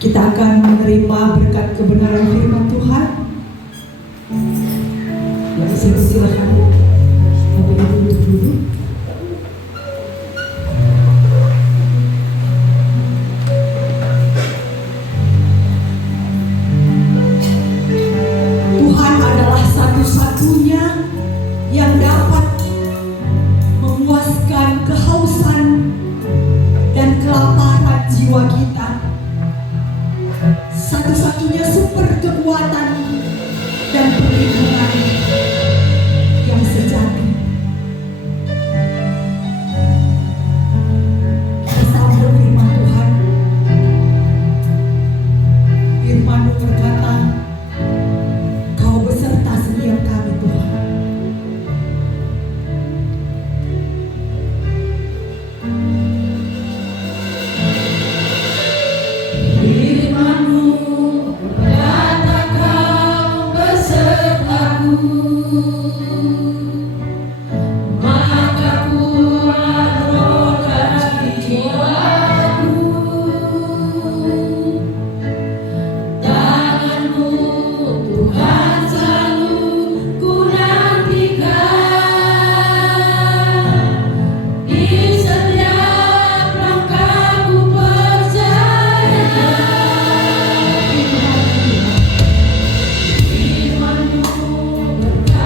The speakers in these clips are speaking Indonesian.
Kita akan menerima berkat kebenaran firman Tuhan. Yang saya silakan Bapak Ibu duduk dulu. Tuhan adalah satu-satunya yang dapat memuaskan kehausan dan kelaparan jiwa kita. Satu-satunya sumber kekuatan dan perlindungan yang sejati. Kita sambut firman Tuhan. Firman-Mu berkata, Kau beserta setiap kami Tuhan. Berkata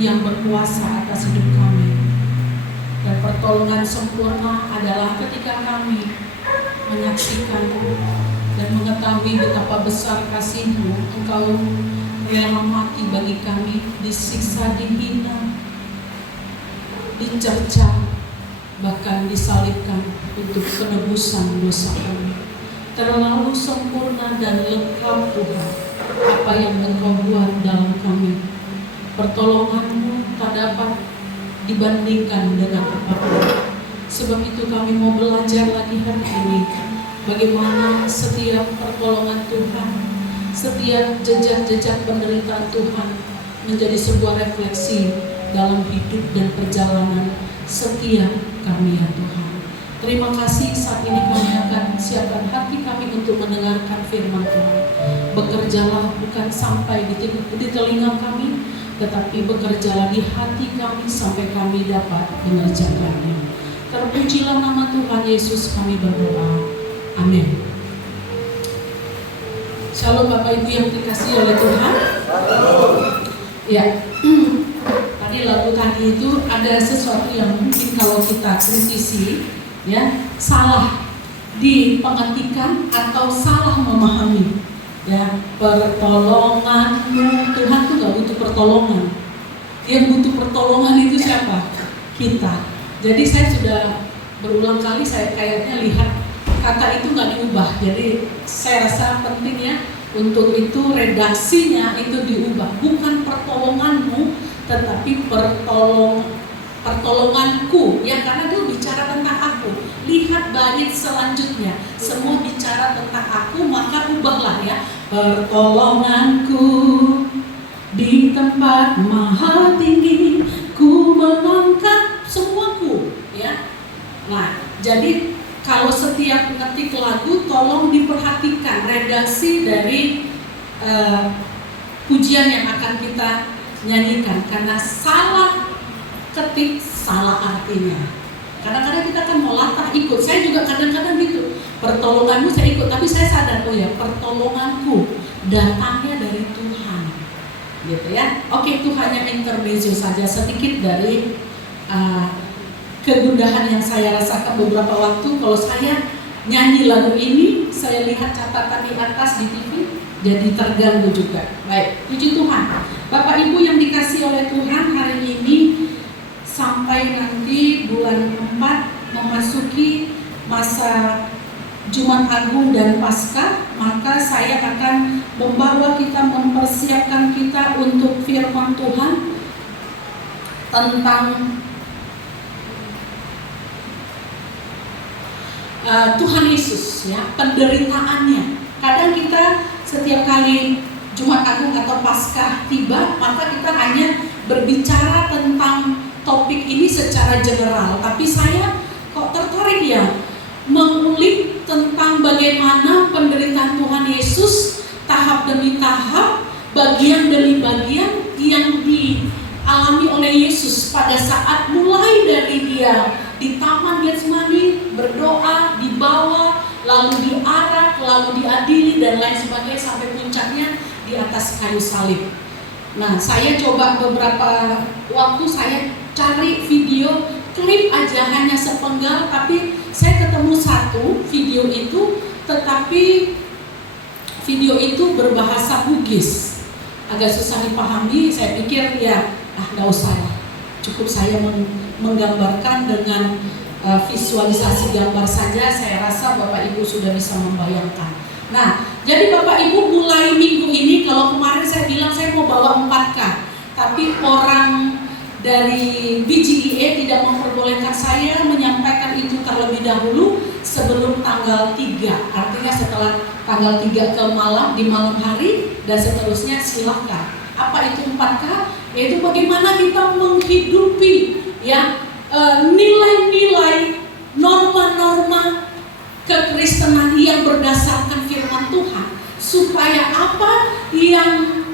yang berkuasa atas hidup kami. Dan pertolongan sempurna adalah ketika kami menyaksikan dan mengetahui betapa besar kasih-Mu. Engkau rela mati bagi kami, disiksa, dihina, dicerca, bahkan disalibkan untuk penebusan dosa kami. Terlalu sempurna dan lengkap Tuhan apa yang Engkau buat dalam kami. Pertolongan-Mu tak dapat dibandingkan dengan apapun. Sebab itu kami mau belajar lagi hari ini bagaimana setiap pertolongan Tuhan, setiap jejak-jejak penderitaan Tuhan menjadi sebuah refleksi dalam hidup dan perjalanan setiap kami ya Tuhan. Terima kasih, saat ini kami akan siapkan hati kami untuk mendengarkan firman Tuhan. Bekerjalah bukan sampai di telinga kami, tetapi bekerjalah di hati kami sampai kami dapat mengerjakannya. Terpujilah nama Tuhan Yesus, kami berdoa. Amin. Shalom Bapak Ibu yang dikasihi oleh Tuhan. Ya, tadi lagu tadi itu ada sesuatu yang mungkin kalau kita kritisi, ya, salah dipengertikan atau salah memahami. Ya, pertolongan-Mu, Tuhan tuh gak butuh pertolongan. Yang butuh pertolongan itu siapa? Kita. Jadi saya sudah berulang kali saya kayaknya lihat kata itu gak diubah. Jadi saya rasa penting ya untuk itu redaksinya itu diubah. Bukan pertolongan-Mu, tetapi pertolonganku. Ya, karena dia bicara tentang aku. Lihat bait selanjutnya, semua bicara tentang aku, maka ubahlah ya. Pertolonganku di tempat maha tinggi, ku mengangkat semuaku, ya. Nah, jadi kalau setiap ngetik lagu tolong diperhatikan redaksi dari pujian yang akan kita nyanyikan, karena salah ketik salah artinya. Kadang-kadang kita kan mau latah ikut, saya juga kadang-kadang gitu. Pertolongan-Mu saya ikut, tapi saya sadar, oh ya, pertolonganku datangnya dari Tuhan, gitu ya. Oke, itu hanya intermezzo saja sedikit dari kegundahan yang saya rasakan beberapa waktu. Kalau saya nyanyi lagu ini, saya lihat catatan di atas di TV, jadi terganggu juga. Baik, puji Tuhan. Bapak Ibu yang dikasihi oleh Tuhan, hari ini sampai nanti bulan 4 memasuki masa Jumat Agung dan Paskah, maka saya akan membawa kita, mempersiapkan kita untuk firman Tuhan tentang Tuhan Yesus, ya, penderitaannya. Kadang kita setiap kali Jumat Agung atau Paskah tiba, maka kita hanya berbicara tentang topik ini secara general, tapi saya kok tertarik ya mengulik tentang bagaimana penderitaan Tuhan Yesus tahap demi tahap, bagian demi bagian yang dialami oleh Yesus pada saat mulai dari dia di Taman Getsemani berdoa, dibawa, lalu diarak, lalu diadili dan lain sebagainya sampai puncaknya di atas kayu salib. Nah, saya coba beberapa waktu saya cari video klip aja hanya sepenggal, tapi saya ketemu satu video itu, tetapi video itu berbahasa Bugis, agak susah dipahami. Saya pikir ya nggak usah lah, cukup saya menggambarkan dengan visualisasi gambar saja. Saya rasa Bapak Ibu sudah bisa membayangkan. Nah, jadi Bapak Ibu mulai minggu ini, kalau kemarin saya bilang saya mau bawa 4K, tapi orang dari BGIE tidak memperbolehkan saya menyampaikan itu terlebih dahulu sebelum tanggal 3. Artinya setelah tanggal 3 ke malam, di malam hari dan seterusnya silakan. Apa itu 4K? Yaitu bagaimana kita menghidupi ya nilai-nilai, norma-norma kekristenan yang berdasarkan firman Tuhan, supaya apa yang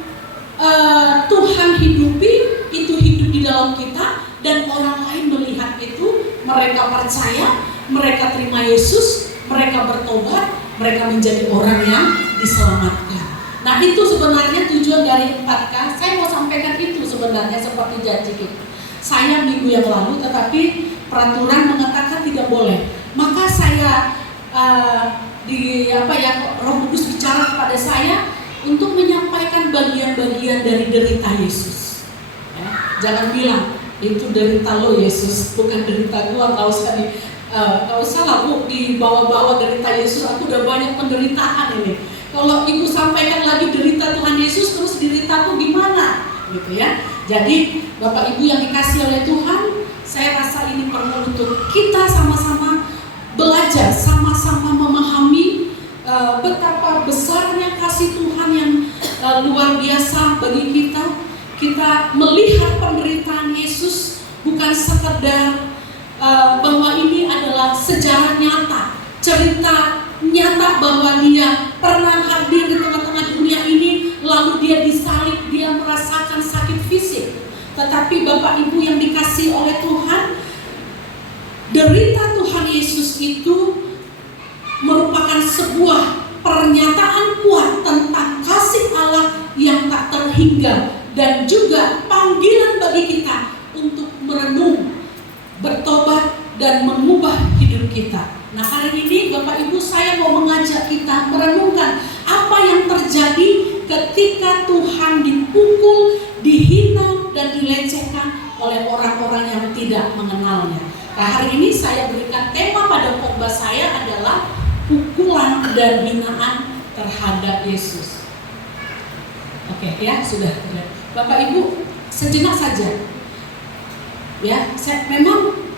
Tuhan hidupi itu hidup di dalam kita, dan orang lain melihat itu, mereka percaya, mereka terima Yesus, mereka bertobat, mereka menjadi orang yang diselamatkan. Nah itu sebenarnya tujuan dari 4K. Saya mau sampaikan itu sebenarnya seperti janji kita. Saya minggu yang lalu, tetapi peraturan mengatakan tidak boleh. Maka saya Roh Kudus bicara kepada saya untuk menyampaikan bagian-bagian dari derita Yesus. Ya, jangan bilang itu derita lo Yesus, bukan derita gua. Kalau salah bu dibawa-bawa derita Yesus, aku udah banyak penderitaan ini. Kalau ibu sampaikan lagi derita Tuhan Yesus, terus deritaku gimana? Gitu ya. Jadi Bapak Ibu yang dikasih oleh Tuhan, saya rasa ini perlu untuk kita sama-sama belajar, sama-sama memahami betapa besarnya kasih Tuhan yang luar biasa bagi kita. Kita melihat penderitaan Yesus bukan sekedar bahwa ini adalah sejarah nyata, cerita nyata bahwa dia pernah hadir di tengah-tengah dunia ini, lalu dia disalib, dia merasakan sakit fisik. Tetapi Bapak Ibu yang dikasih oleh Tuhan, derita Tuhan Yesus itu merupakan sebuah pernyataan kuat tentang kasih Allah yang tak terhingga, dan juga panggilan bagi kita untuk merenung, bertobat, dan mengubah hidup kita. Nah hari ini Bapak Ibu, saya mau mengajak kita merenungkan apa yang terjadi ketika Tuhan dipukul, dihina, dan dilecehkan oleh orang-orang yang tidak mengenalnya. Nah hari ini saya berikan tema pada khotbah saya adalah pukulan dan hinaan terhadap Yesus. Oke ya, sudah. Bapak Ibu, sejenak saja. Ya, memang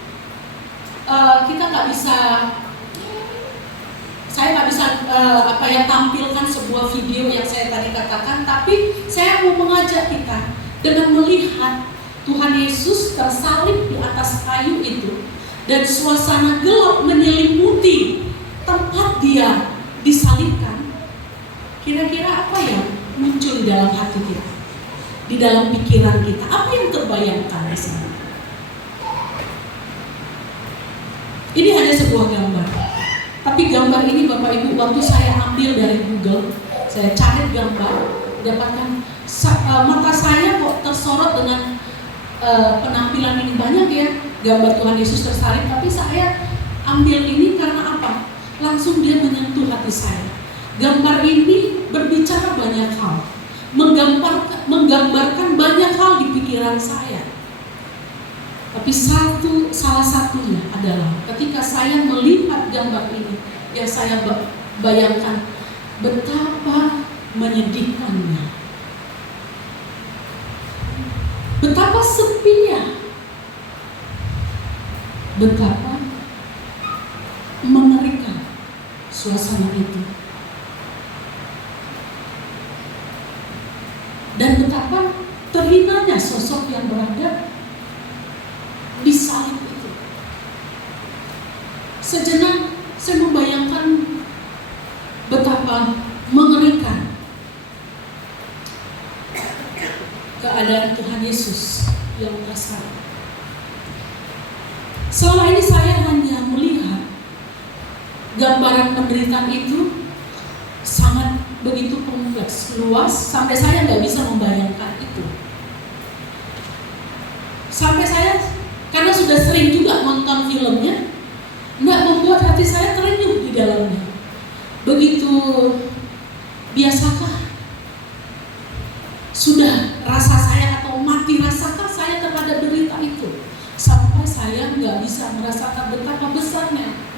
kita nggak bisa, saya nggak bisa tampilkan sebuah video yang saya tadi katakan, tapi saya mau mengajak kita dengan melihat Tuhan Yesus tersalib di atas kayu itu, dan suasana gelap menyelimuti tempat dia disalibkan. Kira-kira apa yang muncul di dalam hati kita, di dalam pikiran kita? Apa yang terbayangkan di sini? Ini hanya sebuah gambar, tapi gambar ini Bapak Ibu, waktu saya ambil dari Google, saya cari gambar, dapatkan mata saya kok tersorot dengan penampilan ini. Banyak ya gambar Tuhan Yesus tersalib, tapi saya ambil ini karena apa? Langsung dia menyentuh hati saya. Gambar ini berbicara banyak hal, menggambarkan banyak hal di pikiran saya. Tapi salah satunya adalah ketika saya melihat gambar ini, yang saya bayangkan betapa menyedihkannya, betapa sepinya, betapa mengerikan suasana itu, dan betapa terhinanya sosok yang berada di salib itu. Sejenak saya membayangkan betapa mengerikan keadaan Tuhan Yesus yang tersalib. Selama ini saya hanya melihat gambaran penderitaan itu sangat begitu kompleks, luas, sampai saya nggak bisa membayangkan itu. Sampai saya, karena sudah sering juga nonton filmnya, nggak membuat hati saya terenyuh di dalamnya. Begitu biasakah sudah rasa saya, atau mati rasakah saya terhadap derita itu, sampai saya nggak bisa merasakan betapa besarnya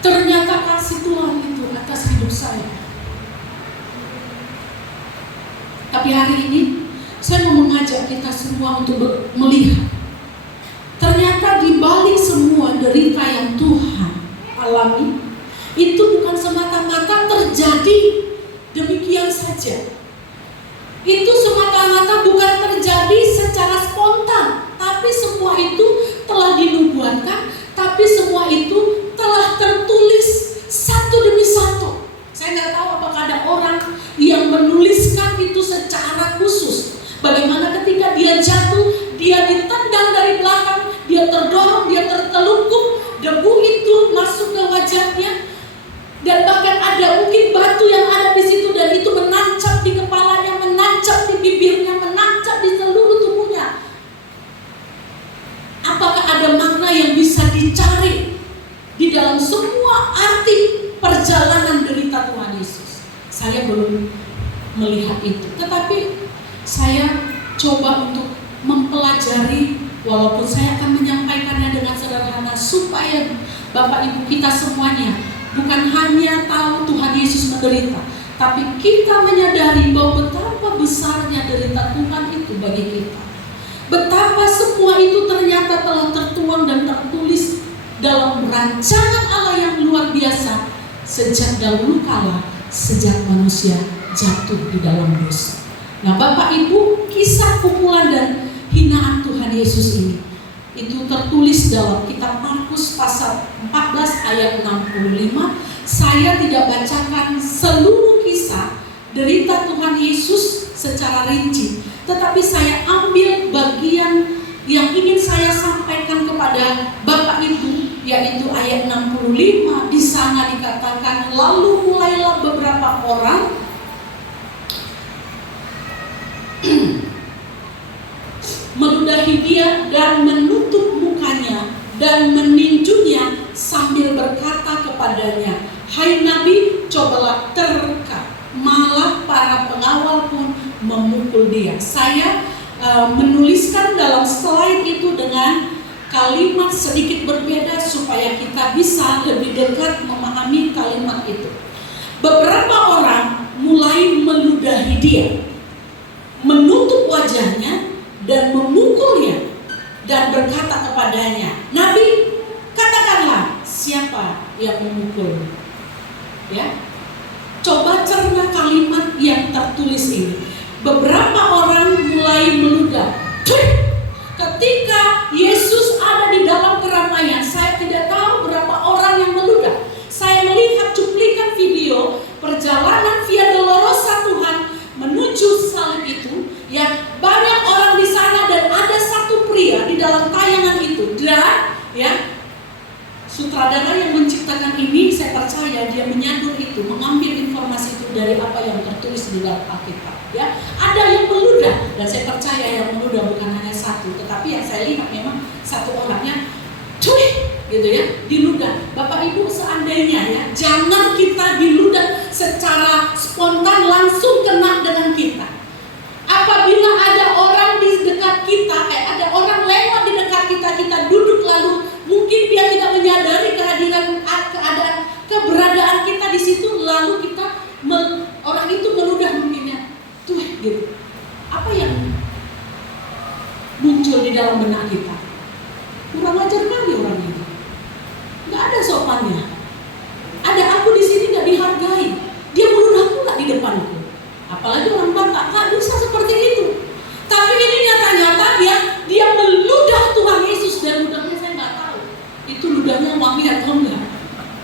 ternyata kasih Tuhan itu atas hidup saya. Tapi hari ini saya mau mengajak kita semua untuk melihat, ternyata di balik semua derita yang Tuhan alami, itu bukan semata-mata terjadi demikian saja. Itu semata-mata bukan terjadi secara spontan, tapi semua itu telah dinubuatkan, tapi semua itu telah tertulis satu demi satu. Saya nggak tahu apakah ada orang yang menuliskan itu secara khusus. Bagaimana ketika dia jatuh, dia ditendang dari belakang, dia terdorong, dia tertelungkup, debu itu masuk ke wajahnya, dan bahkan ada mungkin batu yang ada di situ dan itu menancap di melihat itu. Tetapi saya coba untuk mempelajari, walaupun saya akan menyampaikannya dengan sederhana supaya Bapak Ibu kita semuanya bukan hanya tahu Tuhan Yesus menderita, tapi kita menyadari bahwa betapa besarnya derita Tuhan itu bagi kita. Betapa semua itu ternyata telah tertuang dan tertulis dalam rancangan Allah yang luar biasa sejak dahulu kala, sejak manusia jatuh di dalam dosa. Nah Bapak Ibu, kisah pukulan dan hinaan Tuhan Yesus ini itu tertulis dalam kitab Markus pasal 14 ayat 65. Saya tidak bacakan seluruh kisah derita Tuhan Yesus secara rinci, tetapi saya ambil bagian yang ingin saya sampaikan kepada Bapak Ibu, yaitu ayat 65. Di sana dikatakan, lalu mulailah beberapa orang meludahi dia dan menutup mukanya dan meninjunya sambil berkata kepadanya, hai Nabi, cobalah terka. Malah para pengawal pun memukul dia. Saya menuliskan dalam slide itu dengan kalimat sedikit berbeda supaya kita bisa lebih dekat memahami kalimat itu. Beberapa orang mulai meludahi dia, menutup wajahnya dan memukulnya dan berkata kepadanya, Nabi, katakanlah siapa yang memukul? Ya, coba cerna kalimat yang tertulis ini. Beberapa orang mulai meludah. Ketika Yesus ada di dalam keramaian, saya tidak tahu berapa orang yang meludah. Saya melihat cuplikan video perjalanan Via Dolorosa Tuhan menuju salib itu, yang banyak orang di sana dan ada satu pria di dalam tayangan itu. Dan ya, sutradara yang menciptakan ini, saya percaya dia menyadur itu, mengambil informasi itu dari apa yang tertulis di dalam Alkitab. Ya, ada yang meludah, dan saya percaya yang meludah bukan hanya satu, tetapi yang saya lihat memang satu orangnya, gitu ya, diludah. Bapak Ibu, seandainya ya, jangan kita diludah secara spontan langsung kena dengan kita. Apabila ada orang di dekat kita, ada orang lewat di dekat kita, kita duduk lalu mungkin dia tidak menyadari keberadaan kita di situ, lalu kita orang itu meludah mungkinnya, gitu. Apa yang muncul di dalam benak kita? Kurang ajar kali orang itu, nggak ada sopannya. Ada aku di sini nggak dihargai, dia meludah pula di depanku. Apalagi orang Batak, nggak bisa seperti itu. Tapi ini nyata-nyata dia meludah Tuhan Yesus, dan ludahnya saya nggak tahu itu ludahnya wangi atau enggak.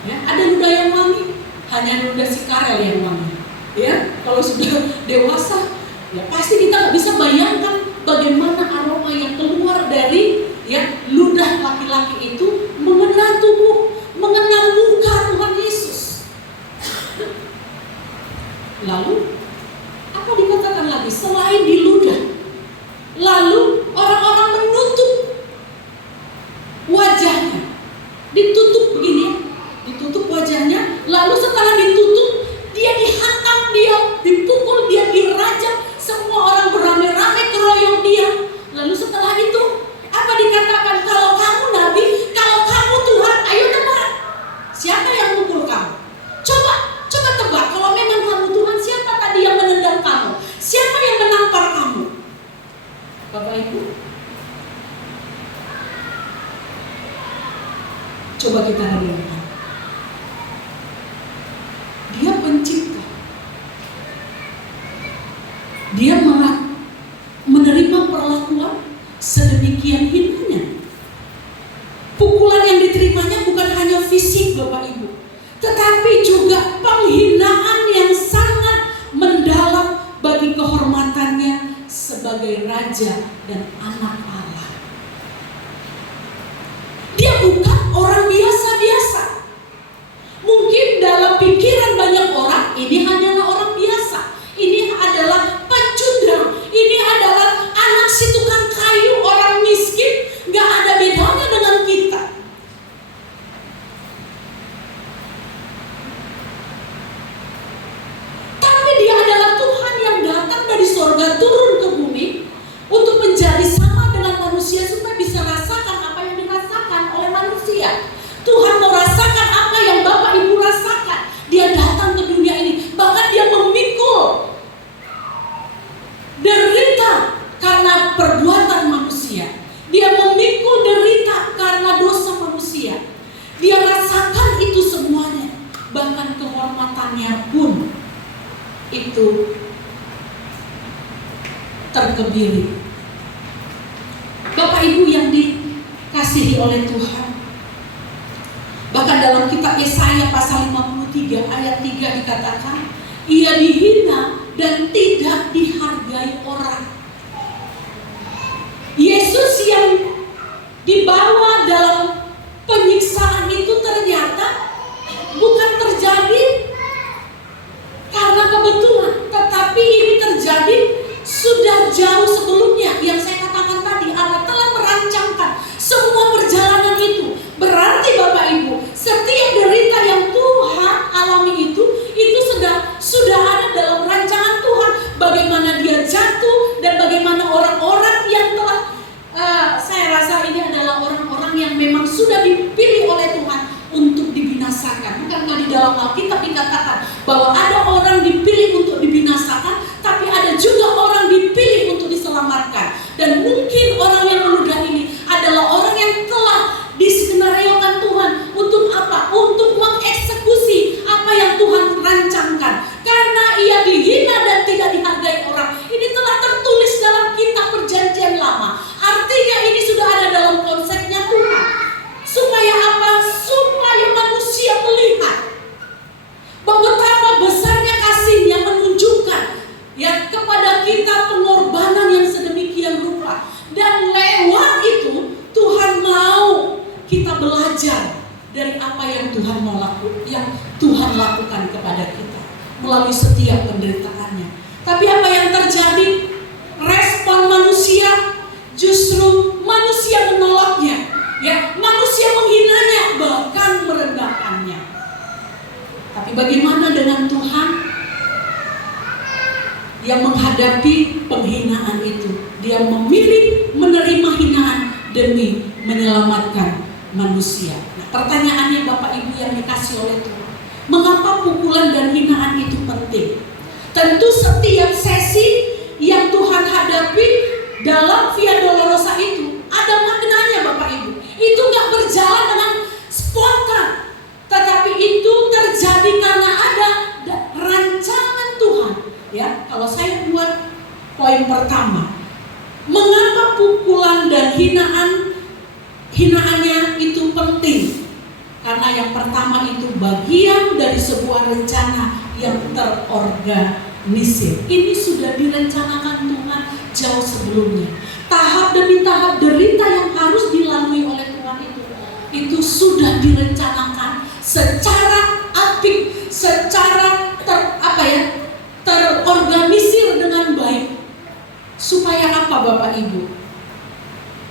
Ya, ada ludah yang wangi, hanya ludah si Karel yang wangi. Ya, kalau sudah dewasa, ya pasti kita nggak bisa bayangkan bagaimana aroma yang keluar dari ludah laki-laki itu mengenal tubuh, mengenal muka Tuhan Yesus. Lalu apa dikatakan lagi selain diludah? Lalu orang-orang menutup wajahnya, ditutup begini, ditutup wajahnya. Lalu setelah ditutup, dia dihantam, dia dipukul, dia dirajam. Semua orang beramai-ramai keroyok dia. Lalu setelah itu apa dikatakan? Kalau kamu Nabi, kalau kamu Tuhan, ayo tebak. Siapa yang mukul kamu? Coba tebak. Kalau memang kamu Tuhan, siapa tadi yang menendang kamu? Siapa yang menampar kamu? Bapak Ibu, coba kita renungkan. Dia pencipta. Dia menerima perlakuan sedemikian hinanya. Pukulan yang diterimanya bukan hanya fisik, Bapak Ibu, tetapi juga penghinaan yang sangat mendalam bagi kehormatannya sebagai raja dan anak Allah. Dia bukan orang biasa-biasa. Mungkin dalam pikiran banyak orang, ini hanyalah orang biasa. Ini adalah pecundang. Ini adalah anak si tukang kayu, orang miskin. Gak ada bedanya dengan kita. Tapi dia adalah Tuhan itu terkebiri. Bapak Ibu yang dikasihi oleh Tuhan, bahkan dalam kitab Yesaya pasal 53 ayat 3 dikatakan, ia dihina dan tidak dihargai orang. Yesus yang dibawa dalam penyiksaan itu ternyata bukan terjadi karena kebetulan, tetapi ini terjadi sudah jauh sebelumnya. Yang saya katakan tadi, Allah telah merancangkan semua perjalanan itu. Berarti Bapak Ibu, setiap derita yang Tuhan alami itu sudah ada dalam rancangan Tuhan. Bagaimana dia jatuh dan bagaimana orang-orang yang telah saya rasa ini adalah orang-orang yang memang sudah dipilih oleh Tuhan untuk dibinasakan. Bukankah di dalam Alkitab dikatakan bahwa ada orang dipilih untuk dibinasakan, tapi ada juga orang dipilih untuk diselamatkan. Dan mungkin orang yang meludah ini adalah orang yang telah diskenariokan Tuhan untuk apa? Untuk mengeksekusi apa yang Tuhan rancangkan. Karena ia dihina dan tidak dihargai orang. Ini telah tertulis dalam kitab Perjanjian Lama. Artinya ini sudah ada dalam konsepnya Tuhan. Supaya apa? Supaya manusia melihat bahwa betapa besarnya kasih-Nya, menunjukkan ya kepada kita pengorbanan yang sedemikian rupa. Dan lewat itu Tuhan mau kita belajar dari apa yang Tuhan mau lakukan, yang Tuhan lakukan kepada kita melalui setiap penderitaannya. Tapi apa yang terjadi? Respon manusia, justru manusia menolaknya, ya, manusia menghinanya, bahkan merendahkannya. Tapi bagaimana dengan Tuhan yang menghadapi penghinaan itu? Dia memilih menerima hinaan demi menyelamatkan manusia. Nah, pertanyaannya Bapak Ibu yang dikasih oleh Tuhan, mengapa pukulan dan hinaan itu penting? Tentu setiap sesi yang Tuhan hadapi dalam Via Dolorosa itu ada maknanya Bapak Ibu. Itu gak berjalan dengan spontan, tetapi itu terjadi karena ada rancangan Tuhan. Ya, kalau saya buat poin pertama, mengapa pukulan dan hinaannya itu penting? Karena yang pertama itu bagian dari sebuah rencana yang terorganisir. Ini sudah direncanakan Tuhan jauh sebelumnya. Tahap demi tahap derita yang harus dilalui oleh Tuhan itu sudah direncanakan secara apik, secara terorganisir dengan baik. Supaya apa Bapak Ibu?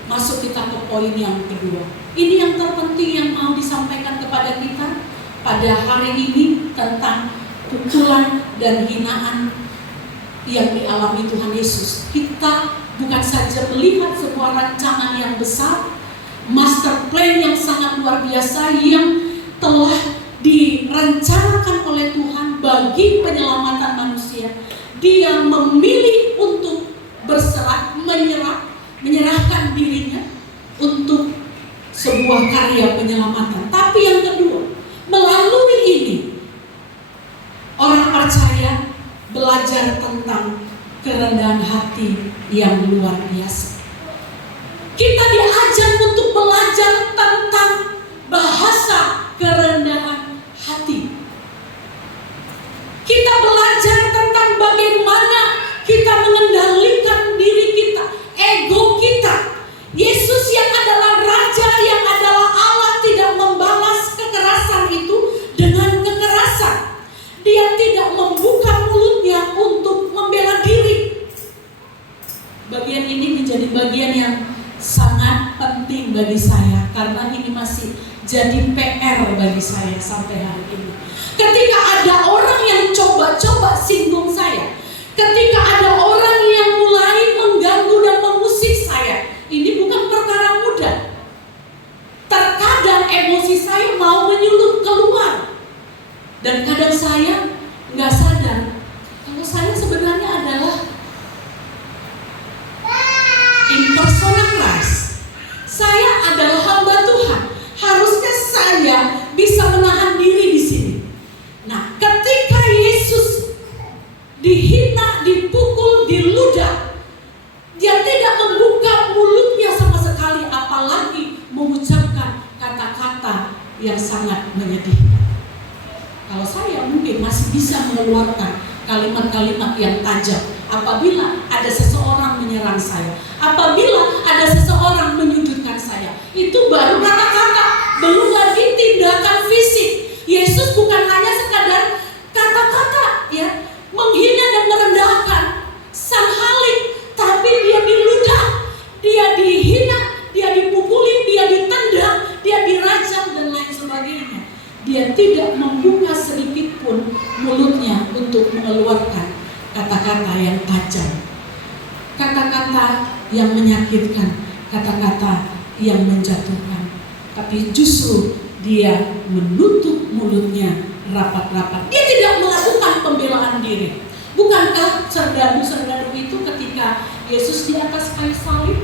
Masuk kita ke poin yang kedua. Ini yang terpenting yang mau disampaikan kepada kita pada hari ini tentang pukulan dan hinaan yang dialami Tuhan Yesus. Kita bukan saja melihat sebuah rancangan yang besar, master plan yang sangat luar biasa yang telah direncanakan oleh Tuhan bagi penyelamatan manusia. Dia memilih untuk berserah, menyerahkan dirinya untuk sebuah karya penyelamatan. Tapi yang kedua, melalui ini orang percaya belajar tentang kerendahan hati yang luar biasa. Kita diajar untuk belajar tentang bahasa kerendahan hati. Kita belajar tentang bagaimana kita mengendalikan diri kita, ego kita. Yesus yang adalah Raja, yang adalah Allah, tidak membalas kekerasan itu dengan kekerasan. Dia tidak membuka mulutnya untuk membela diri. Bagian ini menjadi bagian yang sangat penting bagi saya, karena ini masih jadi PR bagi saya sampai hari ini. Ketika ada orang yang coba-coba singgung saya, ketika ada orang yang mulai mengganggu dan mengusik saya, ini bukan perkara mudah. Terkadang emosi saya mau menyulut keluar, dan kadang saya nggak sadar kalau saya sebenarnya adalah impersonal Christ. Saya adalah hamba Tuhan. Harusnya saya bisa menahan diri di sini. Nah, ketika Yesus di dihina, dipukul, diludah, dia tidak membuka mulutnya sama sekali, apalagi mengucapkan kata-kata yang sangat menyedihkan. Kalau saya mungkin masih bisa mengeluarkan kalimat-kalimat yang tajam apabila ada seseorang menyerang saya, apabila ada seseorang menyudutkan saya. Itu baru kata-kata, belum lagi tindakan fisik. Yesus bukan hanya sekadar kata-kata ya, menghina dan merendahkan sang halik, tapi dia diludah, dia dihina, dia dipukuli, dia ditendang, dia dirajam dan lain sebagainya. Dia tidak membuka sedikit pun mulutnya untuk mengeluarkan kata-kata yang tajam, kata-kata yang menyakitkan, kata-kata yang menjatuhkan. Tapi justru dia menutup mulutnya rapat-rapat. Dia tidak melakukan pembelaan diri. Bukankah serdadu-serdadu itu ketika Yesus di atas kayu salib,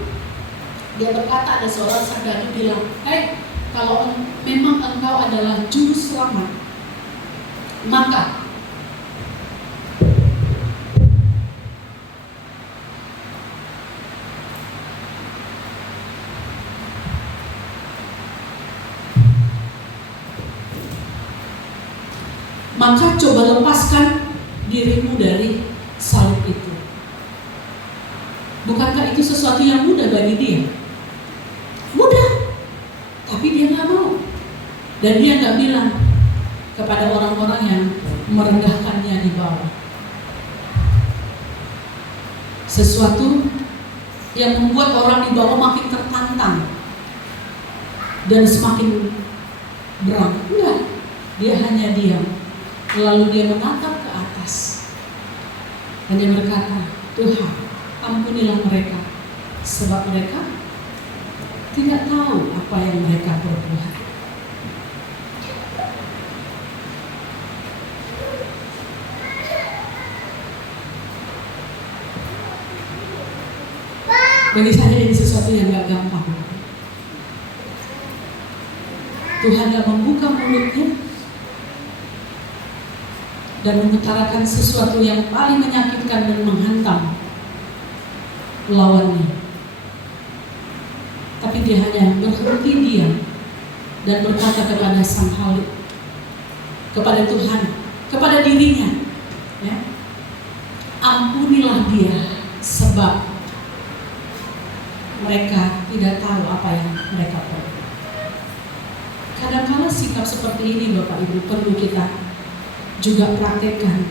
dia berkata, ada seorang serdadu bilang, "Hei, kalau memang engkau adalah juru selamat, maka coba lepaskan dirimu dari salib itu." Bukankah itu sesuatu yang mudah bagi dia? Mudah, tapi dia nggak mau. Dan dia nggak bilang kepada orang-orang yang merendahkannya di bawah. Sesuatu yang membuat orang di bawah makin tertantang dan semakin berat. Enggak, dia hanya diam. Lalu dia menatap ke atas dan dia berkata, "Tuhan, ampunilah mereka, sebab mereka tidak tahu apa yang mereka perbuat." Bagi saya ini sesuatu yang gak gampang. Tuhan gak membuka mulutnya dan mengutarakan sesuatu yang paling menyakitkan dan menghantam lawannya. Tapi dia hanya berhenti diam dan berkata kepada sang halik, kepada Tuhan, kepada dirinya, ya, "Ampunilah dia, sebab mereka tidak tahu apa yang mereka perbuat." Kadang-kadang sikap seperti ini, Bapak Ibu, perlu kita juga praktekkan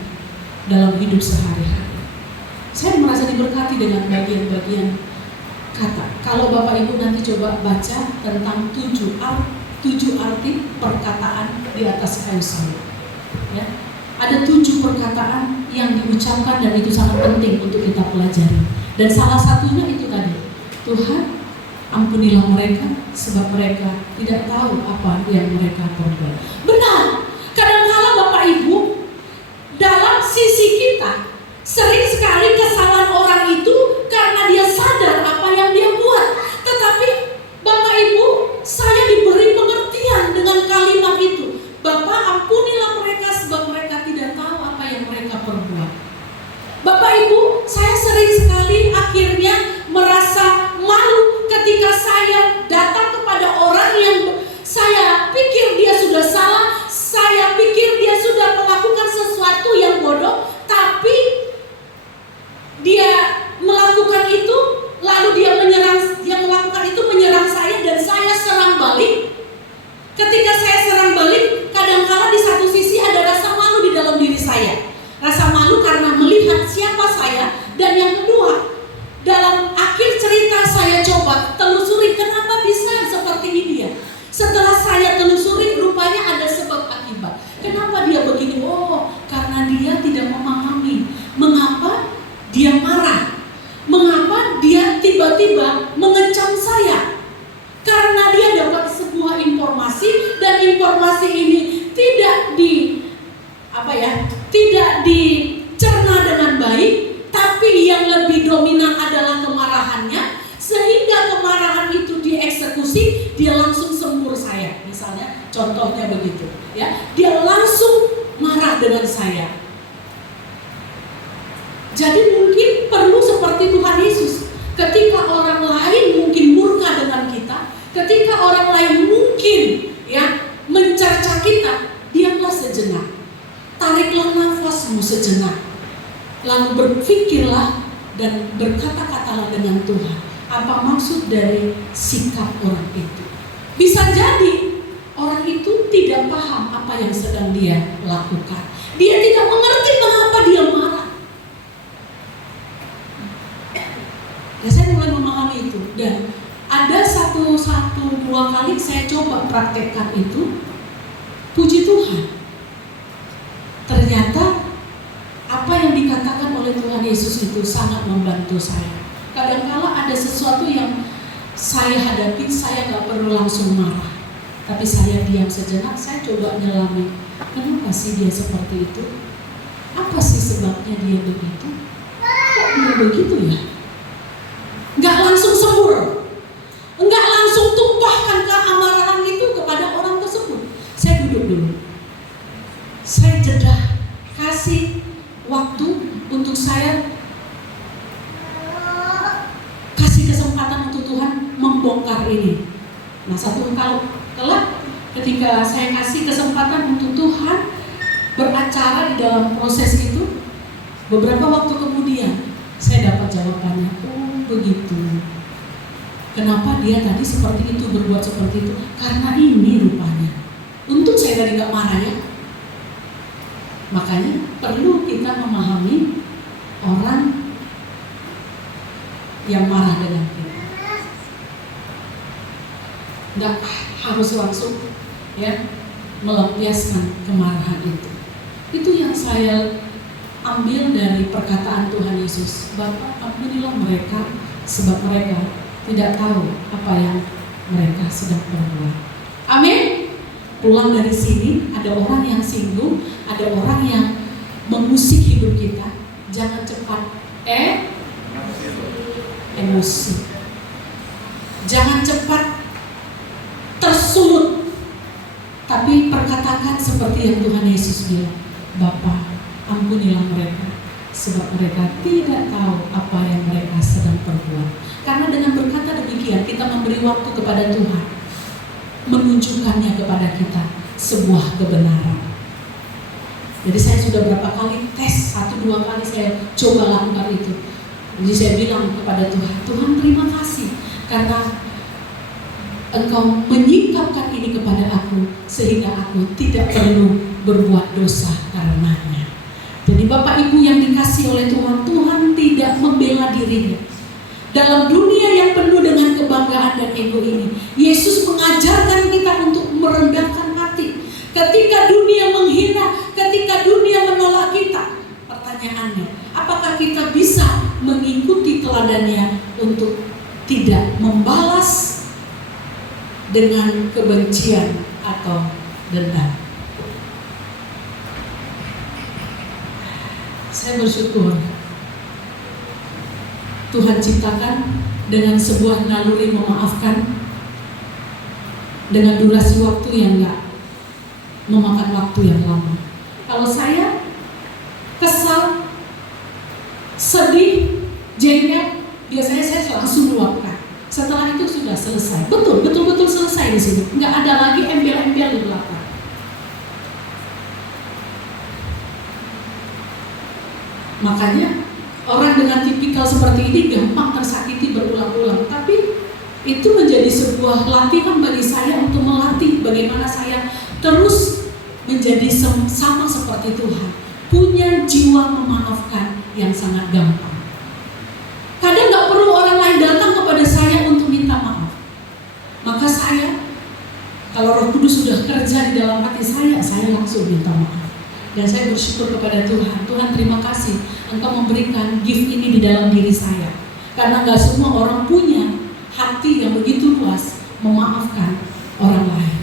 dalam hidup sehari-hari. Saya merasa diberkati dengan bagian-bagian kata. Kalau Bapak Ibu nanti coba baca tentang 7 arti perkataan di atas kayu salib, ya. Ada 7 perkataan yang diucapkan dan itu sangat penting untuk kita pelajari. Dan salah satunya itu tadi, "Tuhan, ampunilah mereka, sebab mereka tidak tahu apa yang mereka perbuat." Benar, kadang-kala Bapak Ibu, dalam sisi kita sering sekali kesalahan orang itu karena dia sadar apa yang dia buat. Tetapi Bapak Ibu, saya diberi pengertian dengan kalimat itu. "Bapa, ampunilah mereka, sebab mereka tidak tahu apa yang mereka perbuat." Bapak Ibu, saya sering sekali akhirnya merasa malu ketika saya datang kepada orang yang saya pikir dia sudah salah, saya pikir dia sudah melakukan sesuatu yang bodoh, tapi dia melakukan itu, lalu dia melakukan itu menyerang saya dan saya serang balik. Ketika saya serang balik, kadang-kala di satu sisi ada rasa malu di dalam diri saya. Rasa malu karena melihat siapa saya, dan yang kedua, dalam akhir cerita saya coba telusuri kenapa bisa seperti ini ya. Setelah saya telusuri, rupanya ada sebab akibat. Kenapa dia begini? Oh, karena dia tidak memahami mengapa dia marah, mengapa dia tiba-tiba mengecam saya. Karena dia dapat sebuah informasi dan informasi ini tidak dicerna dengan baik, tapi yang lebih dominan adalah kemarahannya, sehingga kemarahan itu dieksekusi, dia langsung sembur saya. Misalnya contohnya begitu, ya. Dia langsung marah dengan saya. Jadi mungkin perlu seperti Tuhan Yesus. Ketika orang lain mungkin murka dengan kita, ketika orang lain mungkin mencerca kita, diamlah sejenak. Tariklah nafasmu sejenak. Lalu berpikirlah dan berkata-katalah dengan Tuhan. Apa maksud dari sikap orang itu? Bisa jadi orang itu tidak paham apa yang sedang dia lakukan. Dia tidak mengerti mengapa dia marah. Ya, saya mulai memahami itu. Dan ada dua kali saya coba praktekkan itu. Puji Tuhan, ternyata apa yang dikatakan oleh Tuhan Yesus itu sangat membantu saya. Kadang-kala ada sesuatu yang saya hadapi, saya gak perlu langsung marah, tapi saya diam sejenak, saya coba nyelami. Kenapa sih dia seperti itu? Apa sih sebabnya dia begitu? Kok dia begitu ya? Gak langsung sembur, gak langsung tumpahkan keamaraan itu kepada orang tersebut. Saya duduk dulu, saya jeda, kasih waktu untuk saya, kasih kesempatan untuk Tuhan membongkar ini. Nah, satu kalau kelak ketika saya kasih kesempatan untuk Tuhan beracara di dalam proses itu, beberapa waktu kemudian saya dapat jawabannya. Oh begitu, kenapa dia tadi seperti itu, berbuat seperti itu? Karena ini rupanya. Untung saya tadi gak marah ya. Makanya perlu kita memahami orang yang marah dengan kita. Gak harus langsung melampiaskan kemarahan itu. Itu yang saya ambil dari perkataan Tuhan Yesus. Bapa, ampunilah mereka, sebab mereka tidak tahu apa yang mereka sedang berbuat. Amin. Pulang dari sini, ada orang yang singgung, ada orang yang mengusik hidup kita. Jangan cepat emosi. Jangan cepat tersulut, tapi perkatakan seperti yang Tuhan Yesus bilang. Bapa, ampunilah mereka, sebab mereka tidak tahu apa yang mereka sedang perbuat. Karena dengan berkata demikian, kita memberi waktu kepada Tuhan menunjukkannya kepada kita sebuah kebenaran. Jadi saya sudah berapa kali tes, 1-2 kali saya coba lakukan itu. Jadi saya bilang kepada Tuhan, Tuhan terima kasih karena Engkau menyingkapkan ini kepada aku, sehingga aku tidak perlu berbuat dosa karenanya. Jadi Bapak Ibu yang dikasih oleh Tuhan, Tuhan tidak membela dirinya. Dalam dunia yang penuh dengan kebanggaan dan ego ini, Yesus mengajarkan kita untuk merendahkan hati. Ketika dunia menghina, ketika dunia menolak kita, pertanyaannya, apakah kita bisa mengikuti teladannya untuk tidak membalas dengan kebencian atau dendam? Saya bersyukur Tuhan ciptakan dengan sebuah naluri memaafkan, dengan durasi waktu yang gak memakan waktu yang lama. Kalau saya kesal, sedih, jengkel, biasanya saya langsung luapkan. Setelah itu sudah selesai, betul-betul selesai di sini. Nggak ada lagi embel-embel di belakang. Makanya orang dengan tipikal seperti ini gampang tersakiti berulang-ulang. Tapi itu menjadi sebuah latihan bagi saya untuk melatih bagaimana saya terus menjadi sama seperti Tuhan, punya jiwa memaafkan yang sangat gampang. Kadang gak perlu orang lain datang kepada saya untuk minta maaf. Maka saya, kalau Roh Kudus sudah kerja di dalam hati saya langsung minta maaf. Dan saya bersyukur kepada Tuhan. Tuhan terima kasih Engkau memberikan gift ini di dalam diri saya. Karena gak semua orang punya hati yang begitu luas memaafkan orang lain.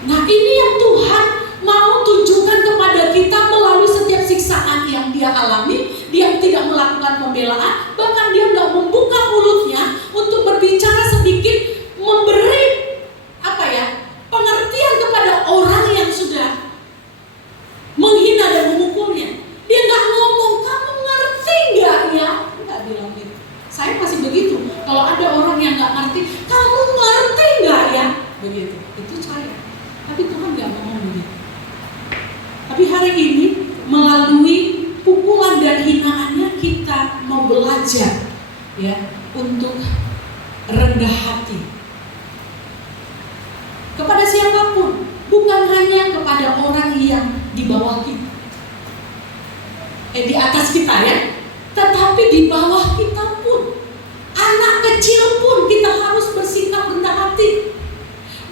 Nah, ini yang Tuhan mau tunjukkan kepada kita melalui setiap siksaan yang dia alami. Dia tidak melakukan pembelaan, bahkan dia tidak membuka mulutnya untuk berbicara sedikit, memberi pengertian kepada orang yang sudah menghina dan memukulnya. Dia nggak ngomong belajar ya untuk rendah hati kepada siapapun, bukan hanya kepada orang yang di bawah kita, di atas kita ya, tetapi di bawah kita pun, anak kecil pun kita harus bersikap rendah hati.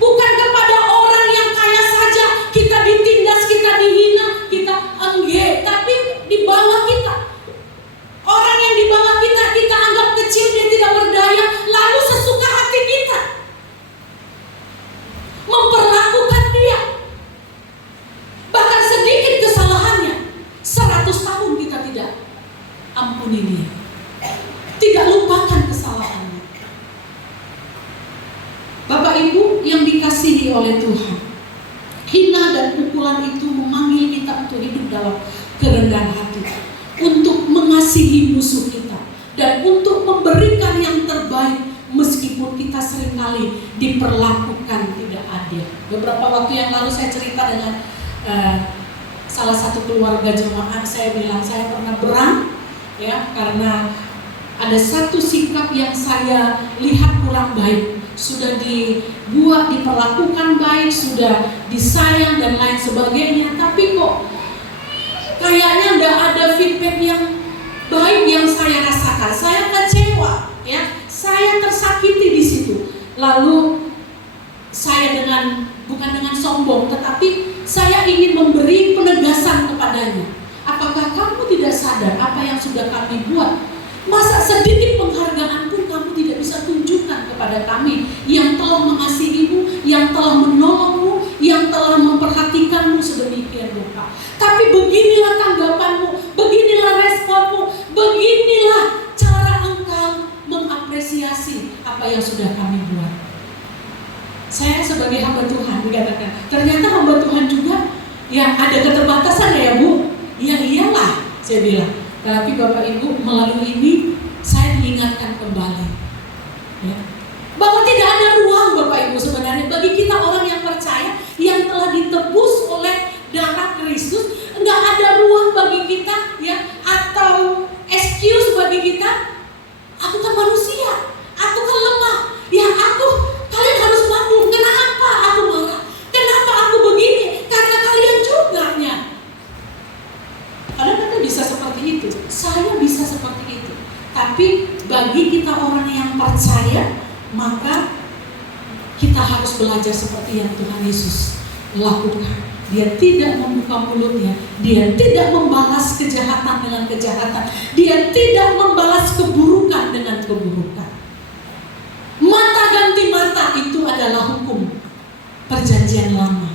Bukan kepada orang yang kaya saja kita ditindas, kita dihina, kita enggak, tapi di bawah kita. Orang yang di bawah kita, kita anggap kecil, dia tidak berdaya, lalu sesuka hati kita memperlakukan dia. Bahkan sedikit kesalahannya, 100 tahun kita tidak ampuni dia, tidak lupakan kesalahannya. Bapak Ibu yang dikasihi oleh Tuhan, hina dan pukulan itu memanggil kita untuk hidup dalam kerendahan hati, untuk mengasihi musuh kita, dan untuk memberikan yang terbaik meskipun kita seringkali diperlakukan tidak adil. Beberapa waktu yang lalu saya cerita dengan salah satu keluarga jemaat, saya bilang saya pernah berang ya, karena ada satu sikap yang saya lihat kurang baik. Sudah dibuat, diperlakukan baik, sudah disayang dan lain sebagainya, tapi kok kayaknya tidak ada feedback yang baik yang saya rasakan. Saya kecewa ya, saya tersakiti di situ. Lalu saya bukan dengan sombong, tetapi saya ingin memberi penegasan kepadanya. Apakah kamu tidak sadar apa yang sudah kami buat? Masa sedikit penghargaan pun kamu tidak bisa tunjukkan kepada kami yang telah mengasihimu, yang telah menolongmu, yang telah memperhatikanmu sedemikian rupa. Tapi beginilah tanggapanmu, beginilah responmu, beginilah cara engkau mengapresiasi apa yang sudah kami buat. Saya sebagai hamba Tuhan dikatakan, ternyata hamba Tuhan juga ya ada keterbatasan ya Bu. Ya iyalah, saya bilang. Tapi Bapak Ibu, melalui ini saya diingatkan kembali ya, bahwa tidak ada ruang Bapak Ibu sebenarnya bagi kita orang yang percaya, yang telah ditebus oleh darah Kristus. Enggak ada ruang bagi kita ya, atau excuse bagi kita. Aku kan manusia, aku kan lemah. Ya kalian harus maklum. Kenapa aku marah? Kenapa aku begini? Karena kalian juga nya. Kadang kita bisa seperti itu, saya bisa seperti itu. Tapi bagi kita orang yang percaya, maka kita harus belajar seperti yang Tuhan Yesus lakukan. Dia tidak membuka mulutnya, dia tidak membalas kejahatan dengan kejahatan, dia tidak membalas keburukan dengan keburukan. Mata ganti mata itu adalah hukum perjanjian lama.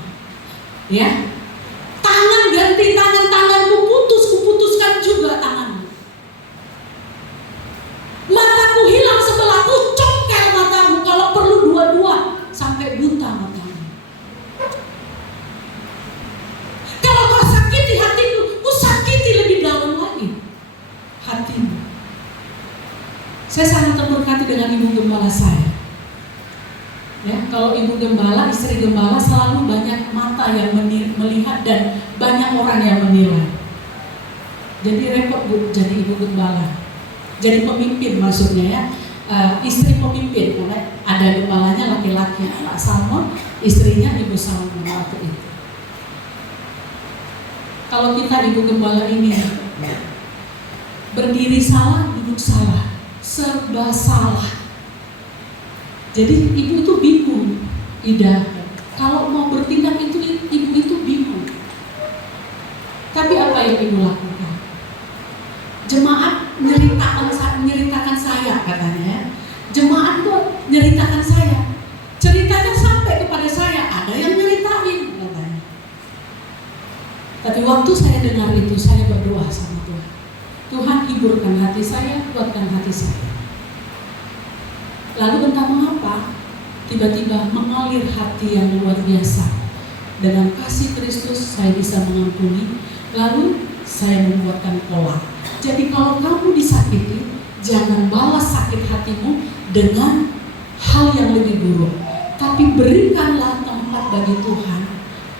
Ya, tangan ganti tangan, tanganmu putus, kuputuskan juga tanganmu. Mataku hilang sebelah, ku congkel matamu, kalau perlu dua-dua sampai buta matamu. Kalau kau sakiti hatiku, ku sakiti lebih dalam lagi hatimu. Saya sangat terberkati dengan ibu gembala saya. Ya, kalau ibu gembala, istri gembala selalu banyak mata yang melihat dan banyak orang yang menilai. Jadi repot Bu jadi ibu gembala, jadi pemimpin maksudnya ya, istri pemimpin karena ada gembalanya laki-laki, Pak Salmon, istrinya Ibu Salmon waktu itu. Kalau kita ibu gembala ini berdiri salah, duduk salah, serba salah. Jadi ibu itu bingung, Ida. Kalau mau bertindak ibu itu bingung. Tapi apa yang ibu lakukan? Jemaat nyeritakan saya katanya. Jemaat itu nyeritakan saya. Ceritanya sampai kepada saya, ada yang nyeritain katanya. Tapi waktu saya dengar itu, saya berdoa sama Tuhan. Tuhan hiburkan hati saya, kuatkan hati saya. Lalu entah mengapa tiba-tiba mengalir hati yang luar biasa. Dengan kasih Kristus saya bisa mengampuni. Lalu saya membuatkan pola. Jadi kalau kamu disakiti, jangan balas sakit hatimu dengan hal yang lebih buruk, tapi berikanlah tempat bagi Tuhan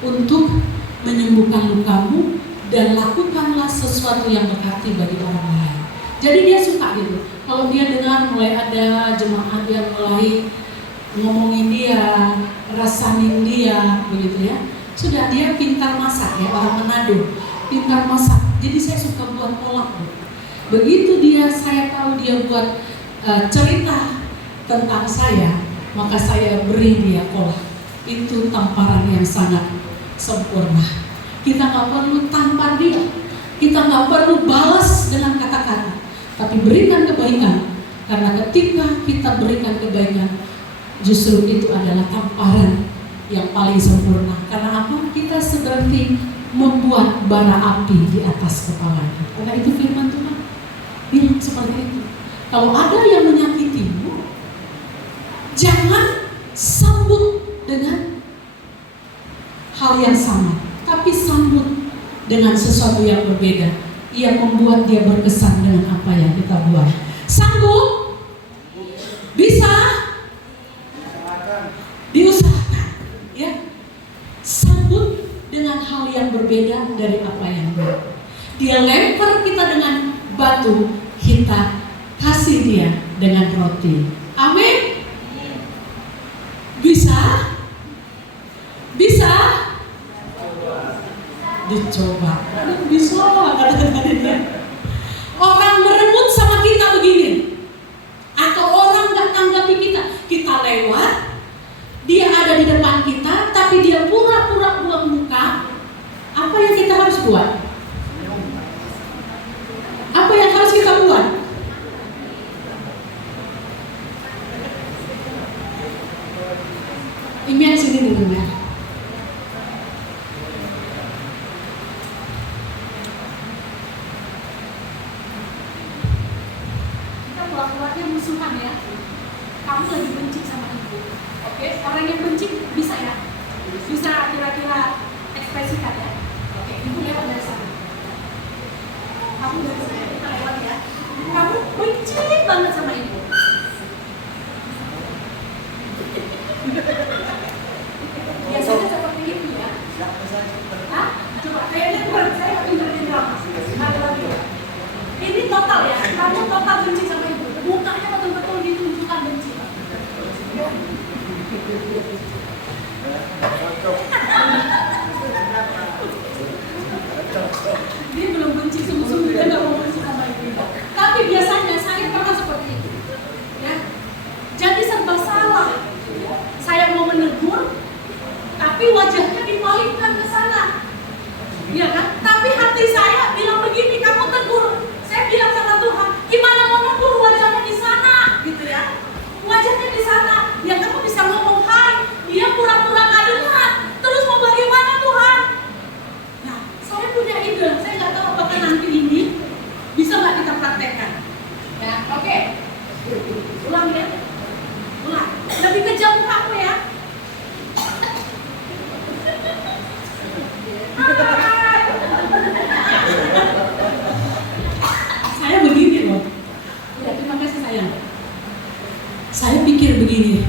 untuk menyembuhkan lukamu dan lakukanlah sesuatu yang berarti bagi orang lain. Jadi dia suka gitu. Kalau dia dengar mulai ada jemaat yang mulai ngomongin dia, rasain dia, begitu ya. Sudah, dia pintar masak ya, orang Manado, pintar masak. Jadi saya suka buat kolak. Begitu saya tahu dia buat cerita tentang saya, maka saya beri dia kolak. Itu tamparan yang sangat sempurna. Kita nggak perlu tampar dia, kita nggak perlu balas dengan kata-kata, tapi berikan kebaikan. Karena ketika kita berikan kebaikan, justru itu adalah tamparan yang paling sempurna. Karena apa? Kita seperti membuat bara api di atas kepala kita. Karena itu firman Tuhan bilang seperti itu. Kalau ada yang menyakitimu, jangan sambut dengan hal yang sama, tapi sambut dengan sesuatu yang berbeda. Ia membuat dia berkesan dengan apa yang kita buat. Sanggup? Bisa? Diusahakan, ya. Sambut dengan hal yang berbeda dari apa yang dia lempar kita dengan batu, kita kasih dia dengan roti. Amin. Bisa? Bisa? Dicoba. Bisa, kata-kata dia. Orang merebut sama kita begini, atau orang nggak tanggapi kita lewat, dia ada di depan kita, tapi dia pura-pura buang muka. Apa yang kita harus buat? Apa yang harus kita buat? Imian sini dulu ya. Kita buat-buatnya musuhan ya. Kamu lagi benci sama ibu. Oke, orang yang benci bisa ya? Bisa kira-kira ekspresikan ya? Oke, ibu lewat dari sana. Kamu dari sana, kita lewat ya. Kamu benci banget sama ibu. Biasanya seperti itu ya. Hah? Coba, kayaknya saya nggak pinterin drama. Ada lagi. Ini total ya, kamu total benci sama ibu. Mukanya betul-betul ditunjukkan benci. Dia belum benci sungguh-sungguh, dia nggak mau benci sama ibu. Tapi biasanya saya pernah seperti itu, ya. Jadi serba salah. Saya mau menegur, tapi wajahnya dipalingkan ke sana, ya kan? Tapi hati saya bilang begini, kamu tegur. Saya bilang sama Tuhan, gimana mau negur wajahnya di sana, gitu ya? Wajahnya di sana, ya kamu bisa ngomong hai, dia pura-pura nggak dengar. Terus mau bagaimana Tuhan? Nah, saya punya ide, saya nggak tahu apakah nanti ini bisa nggak kita praktekkan. Ya, oke. Ulang ya, ulang. Lebih kejam kamu ya. Saya begini loh. Ya, terima kasih sayang. Saya pikir begini,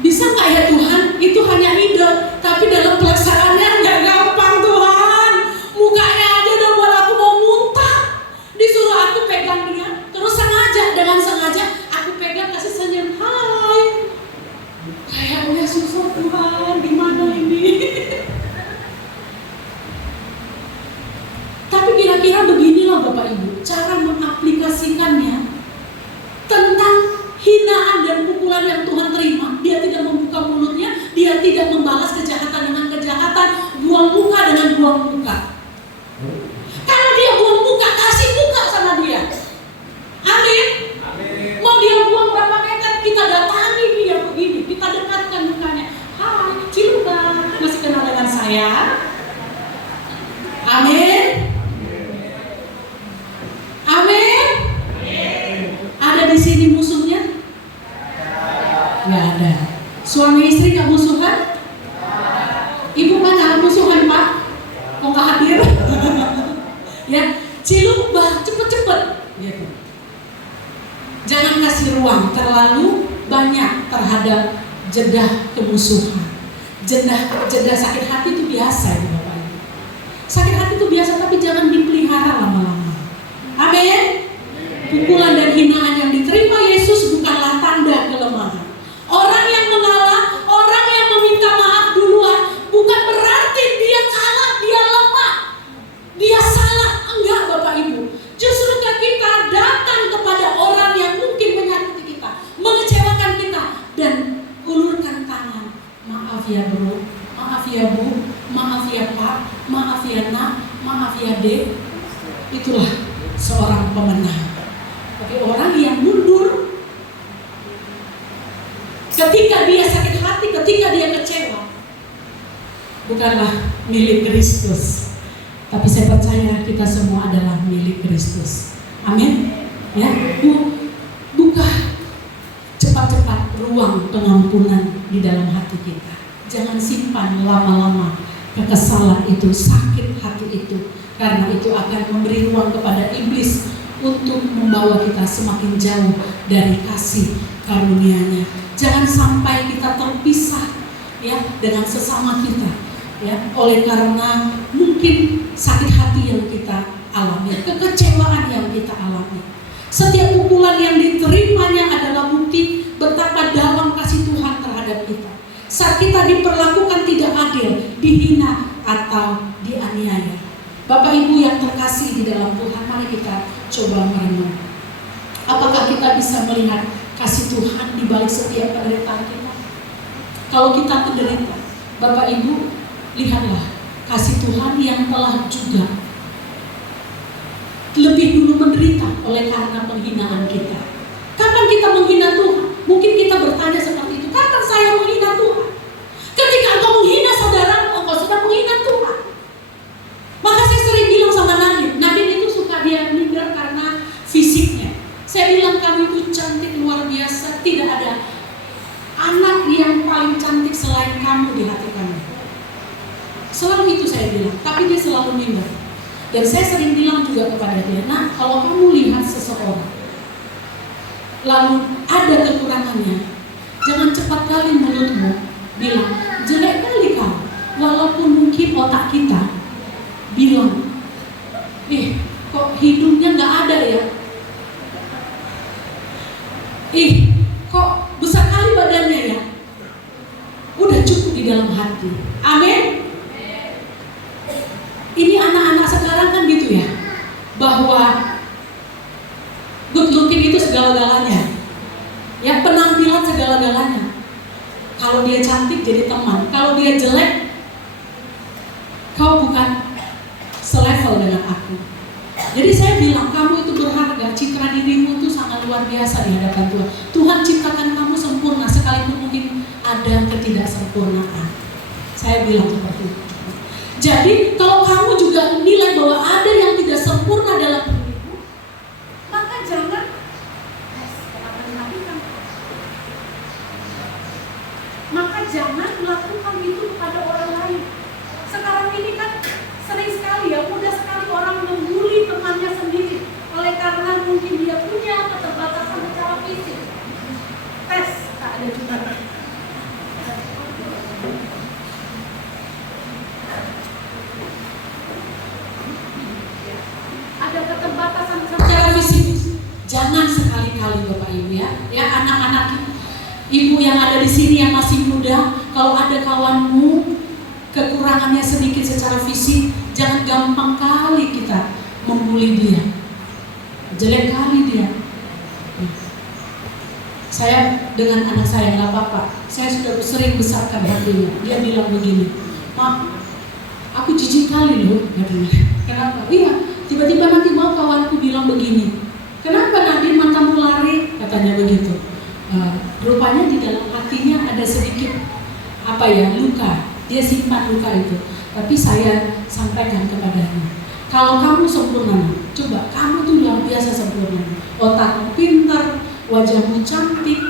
bisa nggak ya Tuhan? Itu hanya ide, tapi dalam pelaksanaannya nggak gampang Tuhan. Mukanya aja udah buat aku mau muntah. Disuruh aku pegang dia, terus dengan sengaja aku pegang kasih senyum, hai. Kayaknya susah Tuhan, gimana ini? Tapi kira-kira beginilah Bapak Ibu, cara mengaplikasikannya tentang hinaan dan pukulan yang Tuhan terima. Dia tidak membuka mulutnya, dia tidak membalas kejahatan dengan kejahatan, buang muka dengan buang muka. Kalau dia buang muka, kasih muka sama dia. Amin. Mau dia buang berapa meter, kita datangi dia begini, kita dekatkan mukanya. Hai, Ciluba, masih kenal dengan saya? Amin. Amin. Ada di sini musuhnya? Nggak ada. Suami istri nggak musuhan? Ibu mana musuhan Pak? Kok nggak hadir? Ya, Ciluba, cepet-cepet. Gitu. Jangan kasih ruang terlalu banyak terhadap jeda kemusuhan. Jeda sakit hati itu biasa ya Bapak Ibu. Sakit hati itu biasa, tapi jangan dipelihara lama-lama. Amin. Pukulan dan hinaan yang diterima Yesus bukanlah tanda kelemahan. Orang yang mengalah, orang yang meminta maaf duluan, bukan berarti dia kalah, dia lemah, dia salah. Enggak, Bapak Ibu. Justru kita datang kepada orang yang mungkin menyakiti kita, mengecewakan kita, dan ulurkan tangan. Maaf ya bro, maaf ya bu, maaf ya pak, maaf ya nak, maaf ya dek. Itulah seorang pemenang. Tapi orang yang mundur ketika dia sakit hati, ketika dia kecewa, bukanlah milik Kristus. Tapi saya percaya kita semua adalah milik Kristus. Amin. Ya, buka cepat-cepat ruang pengampunan di dalam hati kita. Jangan simpan lama-lama kekesalan itu, sakit hati itu, karena itu akan memberi ruang kepada iblis untuk membawa kita semakin jauh dari kasih karunia-Nya. Jangan sampai kita terpisah ya dengan sesama kita ya, oleh karena mungkin sakit hati yang kita alami, kekecewaan yang kita alami. Setiap pukulan yang diterimanya adalah bukti betapa dalam kasih Tuhan terhadap kita. Saat kita diperlakukan tidak adil, dihina atau dianiaya. Bapak Ibu yang terkasih di dalam Tuhan, mari kita coba merenung. Apakah kita bisa melihat kasih Tuhan di balik setiap penderitaan kita? Kalau kita menderita, Bapak Ibu, lihatlah kasih Tuhan yang telah juga lebih dulu menderita oleh karena penghinaan kita. Kapan kita menghina Tuhan? Mungkin kita bertanya seperti itu, kapan saya menghina Tuhan? Ketika engkau menghina saudaramu, engkau sudah menghina Tuhan. Maka saya sering bilang sama Nadine itu suka dia minder karena fisiknya. Saya bilang kamu itu cantik luar biasa, tidak ada anak yang paling cantik selain kamu di hati kamu. Selalu itu saya bilang, tapi dia selalu minder. Dan saya sering bilang juga kepada dia, nah kalau kamu lihat seseorang lalu ada kekurangannya, jangan cepat kali mulutmu bilang jelek kali kamu. Walaupun mungkin otak kita bilang, kok hidungnya nggak ada ya? Kok besar kali badannya ya? Udah cukup di dalam hati. Amin. Ini anak-anak sekarang kan gitu ya, bahwa good looking itu segala-galanya, ya penampilan segala-galanya. Kalau dia cantik jadi teman, kalau dia jelek, kau bukan selevel dengan aku. Jadi saya bilang kamu itu berharga, citra dirimu itu sangat luar biasa di hadapan Tuhan. Tuhan ciptakan kamu sempurna sekalipun mungkin ada ketidaksempurnaan. Saya bilang seperti itu. Jadi kalau kamu juga nilai bahwa ada yang tidak sempurna dalam dirimu, maka jangan melakukan itu kepada orang lain. Sekarang ini kan sering sekali ya, mudah sekali orang membuli temannya sendiri oleh karena mungkin dia punya keterbatasan secara fisik. Tes, tak ada juga. Ada keterbatasan secara fisik. Jangan sekali-kali Bapak Ibu ya anak-anak ibu yang ada di sini yang masih muda, kalau ada kawanmu kekurangannya sedikit secara fisik, jangan gampang kali kita membuli dia. Jelek kali dia. Saya dengan anak saya nggak apa-apa. Saya sudah sering besarkan hatinya. Dia bilang begini, "Mak, aku jijik kali loh." Kenapa? Iya, tiba-tiba nanti mau kawanku bilang begini, "Kenapa Nadine matamu lari?" Katanya begitu. Rupanya di dalam hatinya ada sedikit luka. Dia simpan luka itu. Tapi saya sampaikan kepadanya, kalau kamu sempurna, coba kamu tuh luar biasa sempurna. Otakmu pintar, wajahmu cantik,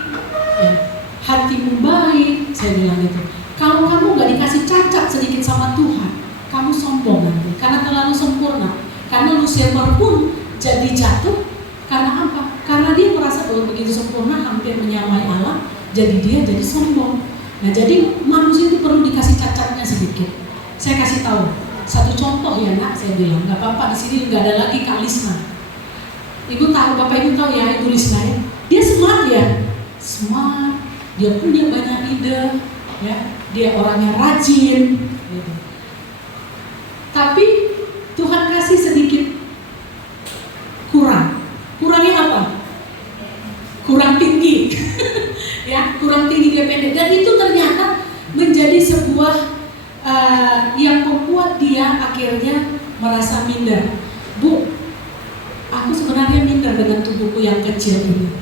hatimu baik. Saya bilang gitu. Kalau kamu gak dikasih cacat sedikit sama Tuhan, kamu sombong nanti karena terlalu sempurna. Karena Lucifer pun jadi jatuh karena apa? Karena dia merasa bahwa begitu sempurna, hampir menyamai Allah, jadi dia jadi sombong. Nah, jadi manusia itu perlu dikasih cacatnya sedikit. Saya kasih tahu satu contoh ya nak, saya bilang nggak apa-apa di sini nggak ada lagi Kak Lisna. Bapak Ibu tahu ya, Ibu Lisna ya. Dia smart ya, smart. Dia punya banyak ide, ya. Dia orangnya rajin. Gitu. Tapi Tuhan kasih sedikit kurang. Kurangnya apa? Kurang tinggi. Ya, kurang tinggi, dia pendek. Dan itu ternyata menjadi sebuah yang membuat dia akhirnya merasa minder. Bu, aku sebenarnya minder dengan tubuhku yang kecil ini.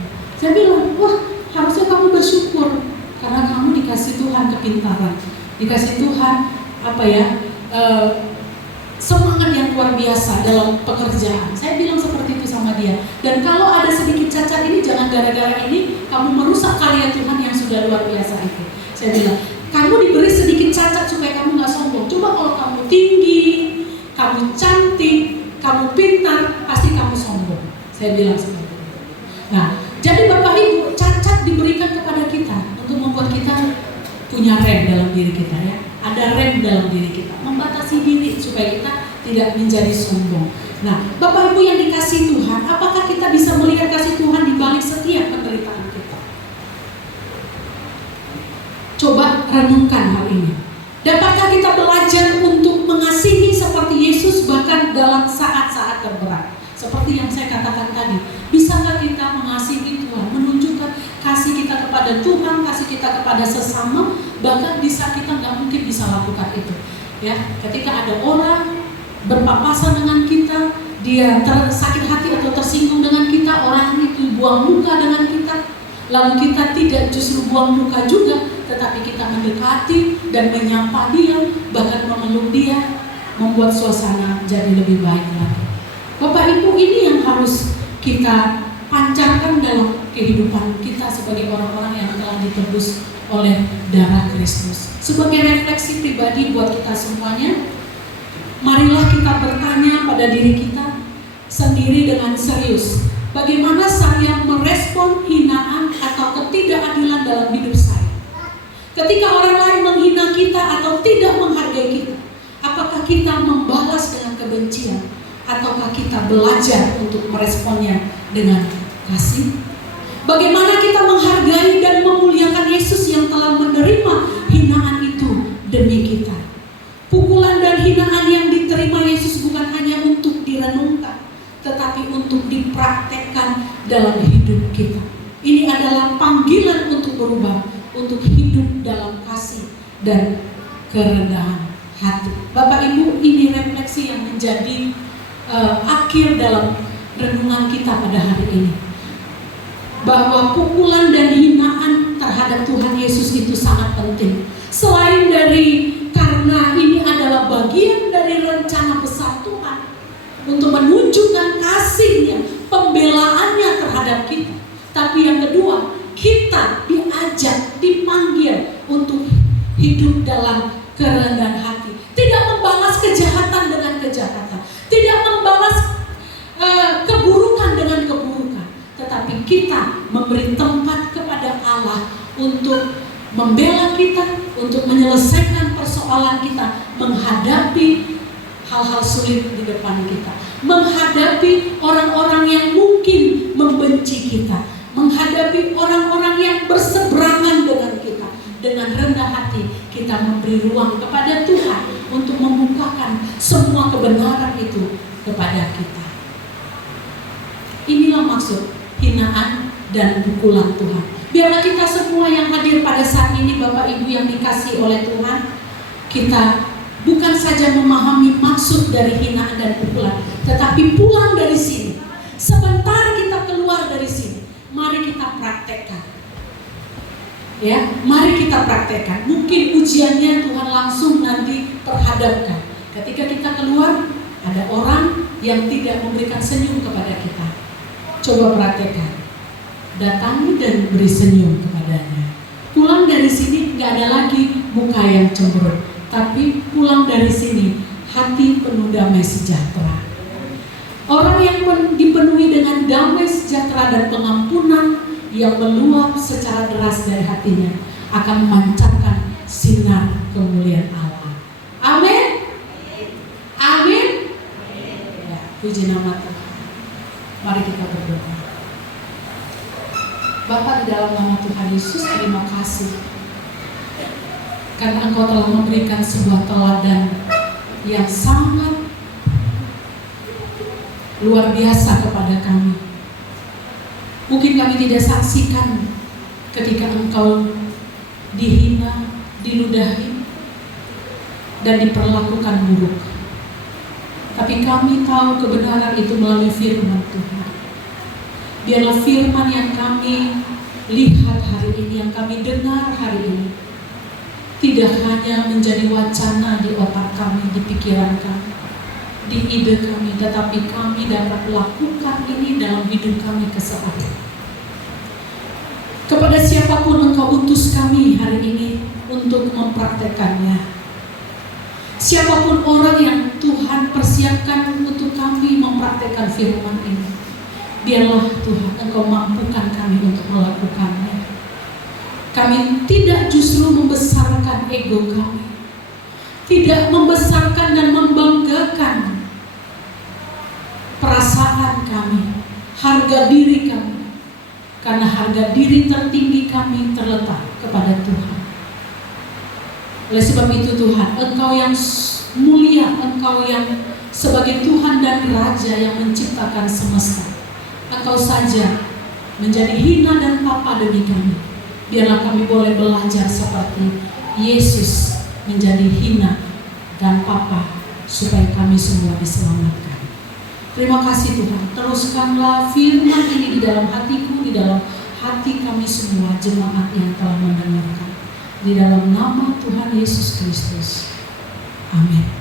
Saya bilang, wah, harusnya kamu bersyukur karena kamu dikasih Tuhan kepintaran, dikasih Tuhan semangat yang luar biasa dalam pekerjaan. Saya bilang seperti itu sama dia. Dan kalau ada sedikit cacat ini, jangan gara-gara ini kamu merusak karya Tuhan yang sudah luar biasa itu. Saya bilang, kamu diberi sedikit cacat supaya kamu nggak sombong. Coba kalau kamu tinggi, kamu cantik, kamu pintar, pasti kamu sombong. Saya bilang seperti itu. Nah, jadi Bapak Ibu, cacat diberikan kepada kita untuk membuat kita punya rem dalam diri kita ya. Ada rem dalam diri kita, membatasi diri supaya kita tidak menjadi sombong. Nah, Bapak Ibu yang dikasih Tuhan, apakah kita bisa melihat kasih Tuhan di balik setiap penderitaan kita? Coba renungkan hal ini. Dapatkah kita belajar untuk mengasihi seperti Yesus bahkan dalam saat-saat terberat? Seperti yang saya katakan tadi, bisakah kita mengasihi Tuhan, menunjukkan kasih kita kepada Tuhan, kasih kita kepada sesama, bahkan di saat kita nggak mungkin bisa lakukan itu. Ya, ketika ada orang berpapasan dengan kita, dia sakit hati atau tersinggung dengan kita, orang itu buang muka dengan kita, lalu kita tidak justru buang muka juga, tetapi kita mendekati dan menyapa dia, bahkan memeluk dia, membuat suasana jadi lebih baik lagi. Bapak Ibu, ini yang harus kita pancarkan dalam kehidupan kita sebagai orang-orang yang telah ditebus oleh darah Kristus. Sebagai refleksi pribadi buat kita semuanya, marilah kita bertanya pada diri kita sendiri dengan serius, bagaimana saya merespon hinaan atau ketidakadilan dalam hidup saya? Ketika orang lain menghina kita atau tidak menghargai kita, apakah kita membalas dengan kebencian? Ataukah kita belajar untuk meresponnya dengan kasih? Bagaimana kita menghargai dan memuliakan Yesus yang telah menerima hinaan itu demi kita? Pukulan dan hinaan yang diterima Yesus bukan hanya untuk direnungkan, tetapi untuk dipraktekkan dalam hidup kita. Ini adalah panggilan untuk berubah, untuk hidup dalam kasih dan kerendahan hati. Bapak Ibu, ini refleksi yang menjadi akhir dalam renungan kita pada hari ini, bahwa pukulan dan hinaan terhadap Tuhan Yesus itu sangat penting. Selain dari karena ini adalah bagian dari rencana besar Tuhan untuk menunjukkan kasih-Nya, pembelaannya terhadap kita, tapi yang kedua, kita diajak, dipanggil untuk hidup dalam kerendahan hati, tidak membalas kejahatan dengan kejahatan, tidak membalas keburukan dengan keburukan, tetapi kita memberi tempat kepada Allah untuk membela kita, untuk menyelesaikan persoalan kita, menghadapi hal-hal sulit di depan kita, menghadapi orang-orang yang mungkin membenci kita, menghadapi orang-orang yang berseberangan dengan kita. Dengan rendah hati kita memberi ruang kepada Tuhan untuk membukakan semua kebenaran itu kepada kita. Inilah maksud hinaan dan pukulan Tuhan. Biarlah kita semua yang hadir pada saat ini, Bapak Ibu yang dikasihi oleh Tuhan, kita bukan saja memahami maksud dari hinaan dan pukulan, tetapi pulang dari sini, sebentar kita keluar dari sini, mari kita praktekkan. Ya, mari kita praktekkan. Mungkin ujiannya Tuhan langsung nanti perhadapkan. Ketika kita keluar, ada orang yang tidak memberikan senyum kepada kita. Coba praktekkan. Datangi dan beri senyum kepadanya. Pulang dari sini nggak ada lagi muka yang cemberut, tapi pulang dari sini hati penuh damai sejahtera. Orang yang dipenuhi dengan damai sejahtera dan pengampunan yang meluap secara deras dari hatinya akan memancarkan sinar kemuliaan Allah. Amin. Amin. Ya, puji nama Tuhan. Mari kita berdoa. Bapa, di dalam nama Tuhan Yesus, terima kasih karena Engkau telah memberikan sebuah teladan yang sangat luar biasa kepada kami. Mungkin kami tidak saksikan ketika Engkau dihina, diludahi, dan diperlakukan buruk. Tapi kami tahu kebenaran itu melalui firman Tuhan. Biarlah firman yang kami lihat hari ini, yang kami dengar hari ini, tidak hanya menjadi wacana di otak kami, di pikiran kami, di ide kami, tetapi kami dapat lakukan ini dalam hidup kami keseharian. Kepada siapapun Engkau utus kami hari ini untuk mempraktekannya, siapapun orang yang Tuhan persiapkan untuk kami mempraktekkan firman ini, biarlah Tuhan Engkau mampukan kami untuk melakukannya. Kami tidak justru membesarkan ego kami, tidak membesarkan dan membanggakan perasaan kami, harga diri kami, karena harga diri tertinggi kami terletak kepada Tuhan. Oleh sebab itu Tuhan, Engkau yang mulia, Engkau yang sebagai Tuhan dan Raja yang menciptakan semesta, Engkau saja menjadi hina dan papa demi kami. Biarlah kami boleh belajar seperti Yesus menjadi hina dan papa supaya kami semua diselamatkan. Terima kasih Tuhan. Teruskanlah firman ini di dalam hatiku, di dalam hati kami semua jemaat yang telah mendengarkan. Di dalam nama Tuhan Yesus Kristus. Amin.